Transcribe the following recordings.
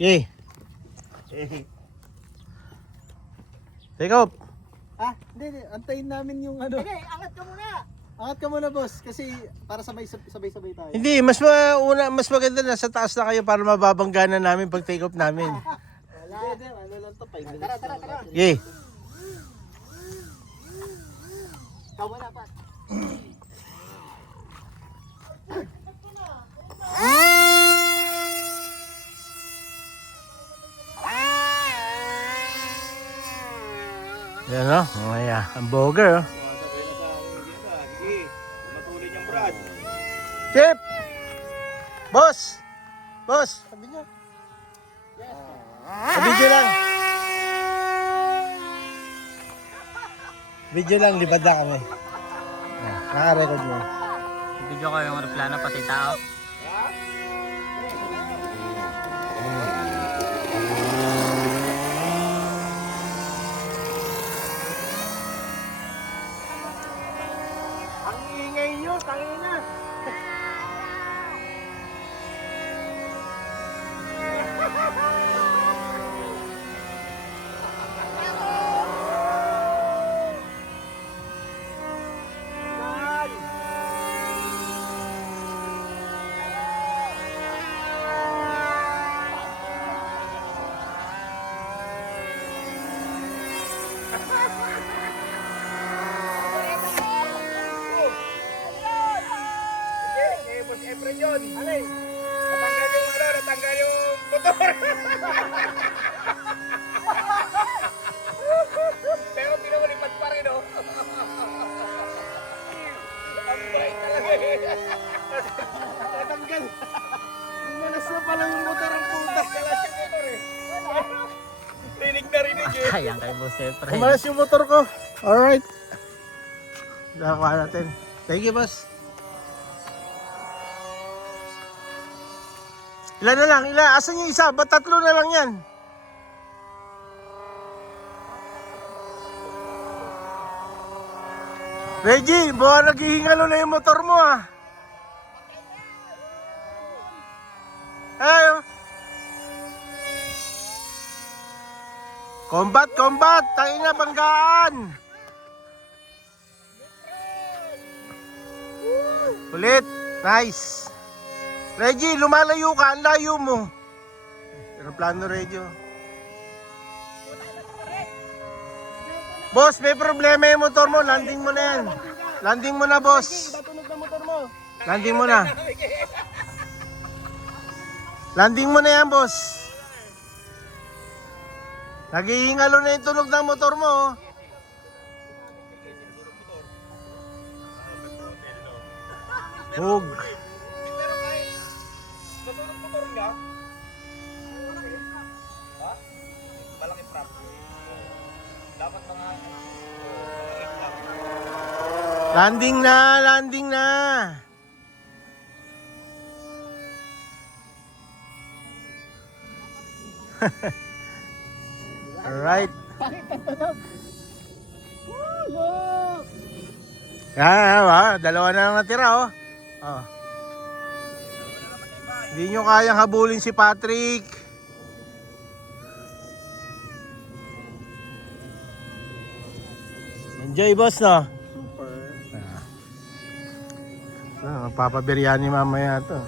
Okay. Take off. Hindi. Antayin namin yung ano. Hindi, angat ka muna. Angat ka muna, boss. Kasi para sabay-sabay tayo. Hindi, mas maganda na sa taas na kayo para mababangganan namin pag take off namin. Hindi. Ano lang to? 5 minutes. Tara. Okay. Ikaw muna, Pat. Yan o. Mamaya. Ang burger. Oh. Chip! Boss! Boss! Sabi niya. Video lang. Video lang, libad na kami. Naka-record mo. Video ko yung aeroplano pati tao. Ang ingay nyo, tangin na. Efren yun. Alay. Natanggal yung motor. Pero pinamalipat pa rin, oh. Ang bait talaga eh. Natanggal. Umalas na pala yung motor ang puta. Kalas yung motor eh. Rinig na rinig eh. Ayan kay Boss Efren. Umalas yung motor ko. Alright. Nakakuha natin. Thank you, boss. Ilan na lang? Ilan? Asan yung isa? Ba't tatlo na lang yan? Reggie, baka naghihingalo na yung motor mo ah. Ayo. Combat! Tayo na banggaan! Ulit! Nice! Reggie, lumalayo ka, ang layo mo. Aeroplano, Reggie. Boss, may problema yung motor mo. Landing mo na yan. Landing mo na, boss. Tunog na motor mo. Landing mo na. Landing mo na yan, boss. Naghihingalo na yung tunog ng motor mo. Hug. Motor nga. Ha? Malaki prop. Dapat mga Landing na. Alright. Dalawa na lang natira, oh. Oh. Hindi nyo kayang habulin si Patrick. Enjoy, boss, no? Super. Magpapabiryani mamaya to.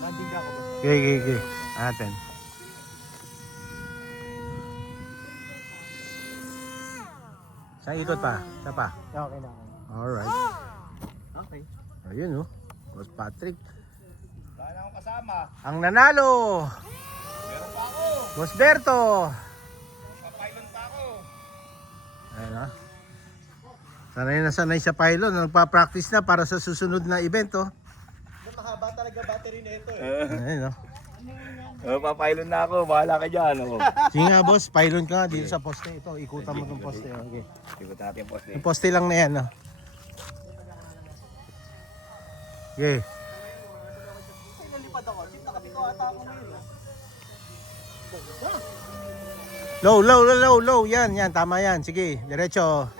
Landing ka ako, boss. Okay. Atin. Sa ikot pa. Isa pa. Okay na. Alright. Okay. Ayun, oh. Boss Patrick. wala na akong kasama. Ang nanalo. Meron pa ako. Boss Berto. Papilon pa ako. Ayun, oh. Sanay sa pylon. Nagpa-practice na para sa susunod na event, oh. Mahaba talaga battery na ito eh. Ayun, oh. Papilon na ako. Bahala ka dyan. Oh. Sige nga, boss. Pylon ka nga dito sa poste. Ito, ikutan mo itong poste. Okay. Ikot natin yung poste. Yung poste lang na yan, oh. Okay. nakapito ata ako ngayon. Ah. Low, low, low, low, low. Yan, yan. Tama yan. Sige, diretso.